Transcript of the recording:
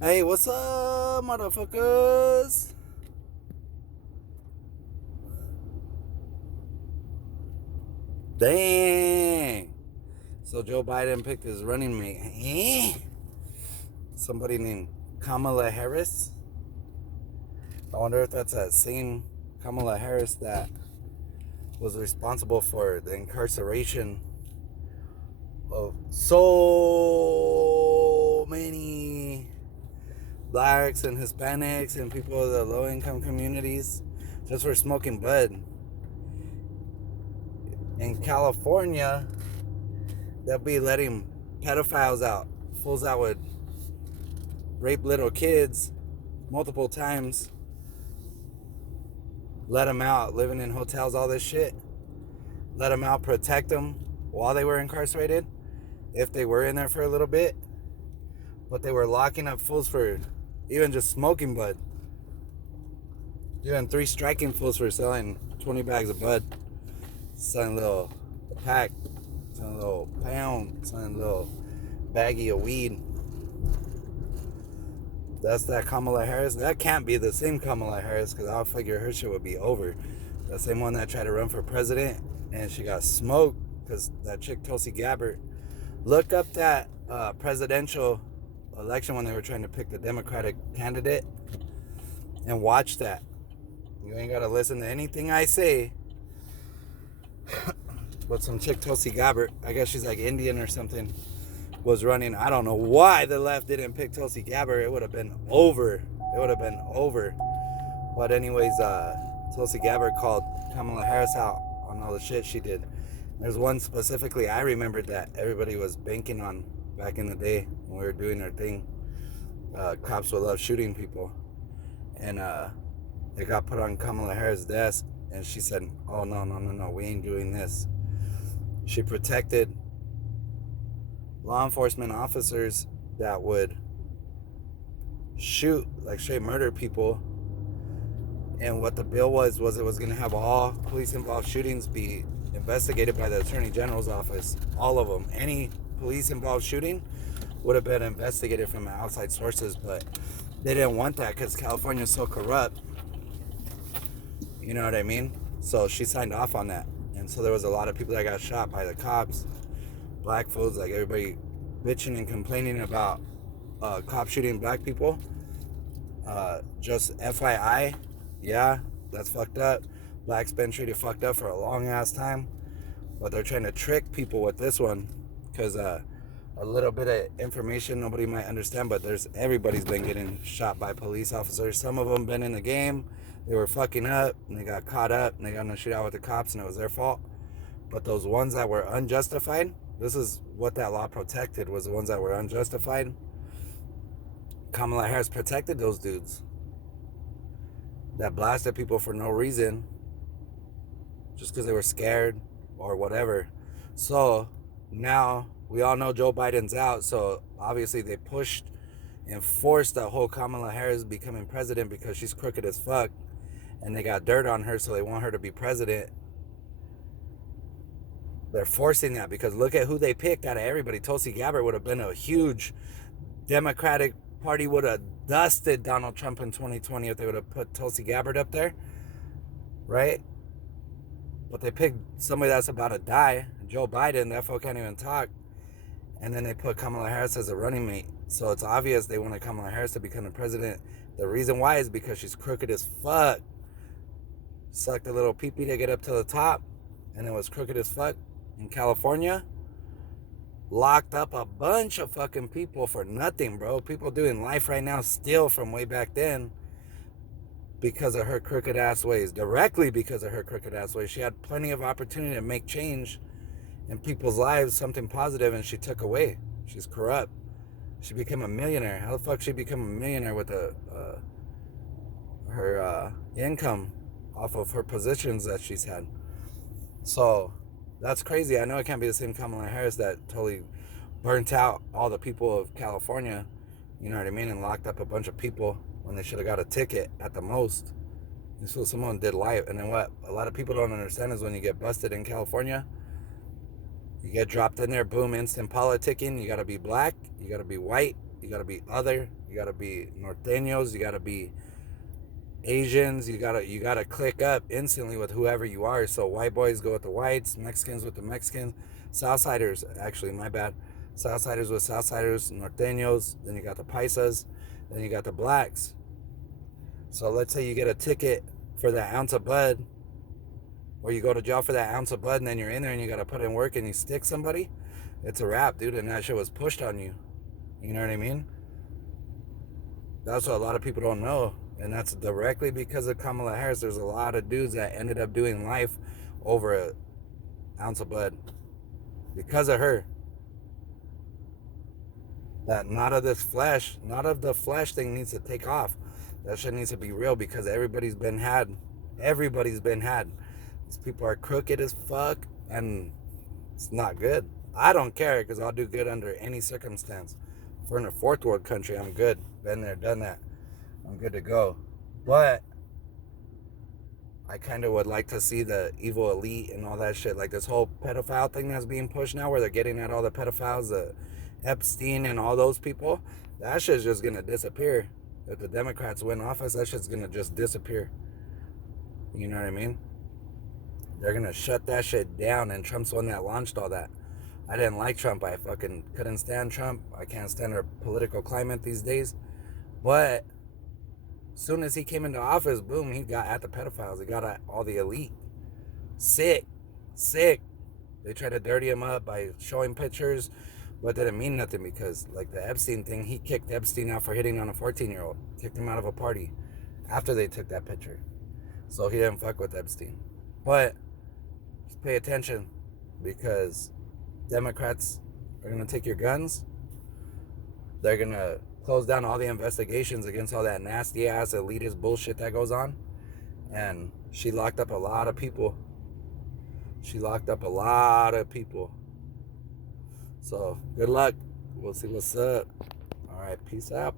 Hey, what's up, motherfuckers? Dang. So Joe Biden picked his running mate. Somebody named Kamala Harris. I wonder if that's that same Kamala Harris that was responsible for the incarceration of so many blacks and Hispanics and people of the low income communities just for smoking bud. In California, they'll be letting pedophiles out, fools that would rape little kids multiple times, let them out, living in hotels, all this shit, let them out, protect them while they were incarcerated, if they were in there for a little bit, but they were locking up fools for even just smoking bud, even 3 striking fools for selling 20 bags of bud, selling a little pack, selling a little pound, selling a little baggie of weed. That's that Kamala Harris. That can't be the same Kamala Harris because I'll figure her shit would be over. The same one that tried to run for president and she got smoked because that chick Tulsi Gabbard. Look up that presidential election when they were trying to pick the Democratic candidate and watch that. You ain't got to listen to anything I say. But some chick Tulsi Gabbard, I guess she's like Indian or something, was running. I don't know why the left didn't pick Tulsi Gabbard. It would have been over. It would have been over. But anyways, Tulsi Gabbard called Kamala Harris out on all the shit she did. There's one specifically I remembered that everybody was banking on back in the day when we were doing our thing. Cops would love shooting people. And it got put on Kamala Harris' desk. And she said, oh, no, we ain't doing this. She protected law enforcement officers that would shoot, like straight murder people. And what the bill was it was going to have all police involved shootings be investigated by the Attorney General's office. All of them. Any police involved shooting would have been investigated from outside sources, but they didn't want that because California is so corrupt. You know what I mean? So she signed off on that. And so there was a lot of people that got shot by the cops. Black folks, like everybody bitching and complaining about cops shooting black people. Just FYI, yeah, that's fucked up. Blacks been treated fucked up for a long ass time, but they're trying to trick people with this one because a little bit of information nobody might understand, but everybody's been getting shot by police officers. Some of them been in the game, they were fucking up and they got caught up and they got in a shootout with the cops and it was their fault. But those ones that were unjustified, this is what that law protected, was the ones that were unjustified. Kamala Harris protected those dudes that blasted people for no reason, just because they were scared or whatever. So now we all know Joe Biden's out, so obviously they pushed and forced that whole Kamala Harris becoming president because she's crooked as fuck, and they got dirt on her, so they want her to be president. They're forcing that because look at who they picked out of everybody. Tulsi Gabbard would have been a huge Democratic Party, would have dusted Donald Trump in 2020 if they would have put Tulsi Gabbard up there, right? But they picked somebody that's about to die, Joe Biden. That fool can't even talk. And then they put Kamala Harris as a running mate. So it's obvious they wanted Kamala Harris to become the president. The reason why is because she's crooked as fuck. Sucked a little pee-pee to get up to the top, and it was crooked as fuck. In California, locked up a bunch of fucking people for nothing, bro. People doing life right now still from way back then because of her crooked ass ways. Directly because of her crooked ass ways. She had plenty of opportunity to make change in people's lives, something positive, and she took away. She's corrupt. She became a millionaire. How the fuck she become a millionaire with her income off of her positions that she's had? So that's crazy. I know it can't be the same Kamala Harris that totally burnt out all the people of California, you know what I mean, and locked up a bunch of people when they should have got a ticket at the most. And so someone did life. And then what a lot of people don't understand is when you get busted in California, You get dropped in there, boom, instant politicking. You gotta be black, you gotta be white, you gotta be other, you gotta be norteños, you gotta be Asians, you gotta click up instantly with whoever you are. So white boys go with the whites, Mexicans with the Mexicans, Southsiders, actually, my bad. Southsiders with Southsiders, norteños, then you got the paisas, then you got the blacks. So let's say you get a ticket for that ounce of bud, or you go to jail for that ounce of bud, and then you're in there and you gotta put in work and you stick somebody. It's a wrap, dude, and that shit was pushed on you. You know what I mean? That's what a lot of people don't know. And that's directly because of Kamala Harris. There's a lot of dudes that ended up doing life over an ounce of bud because of her. That not of the flesh thing needs to take off. That shit needs to be real because everybody's been had. Everybody's been had. These people are crooked as fuck, and it's not good. I don't care because I'll do good under any circumstance. If we're in a fourth world country, I'm good. Been there, done that. I'm good to go. But I kind of would like to see the evil elite and all that shit. Like this whole pedophile thing that's being pushed now, where they're getting at all the pedophiles, the Epstein and all those people. That shit's just gonna disappear. If the Democrats win office, that shit's gonna just disappear. You know what I mean? They're gonna shut that shit down, and Trump's the one that launched all that. I didn't like Trump. I fucking couldn't stand Trump. I can't stand our political climate these days. But as soon as he came into office, boom, he got at the pedophiles. He got at all the elite. Sick. They tried to dirty him up by showing pictures, but that didn't mean nothing because, like the Epstein thing, he kicked Epstein out for hitting on a 14-year-old. Kicked him out of a party after they took that picture. So he didn't fuck with Epstein. But just pay attention because Democrats are going to take your guns. They're going to close down all the investigations against all that nasty ass elitist bullshit that goes on. And she locked up a lot of people. So good luck. We'll see what's up. All right, peace out.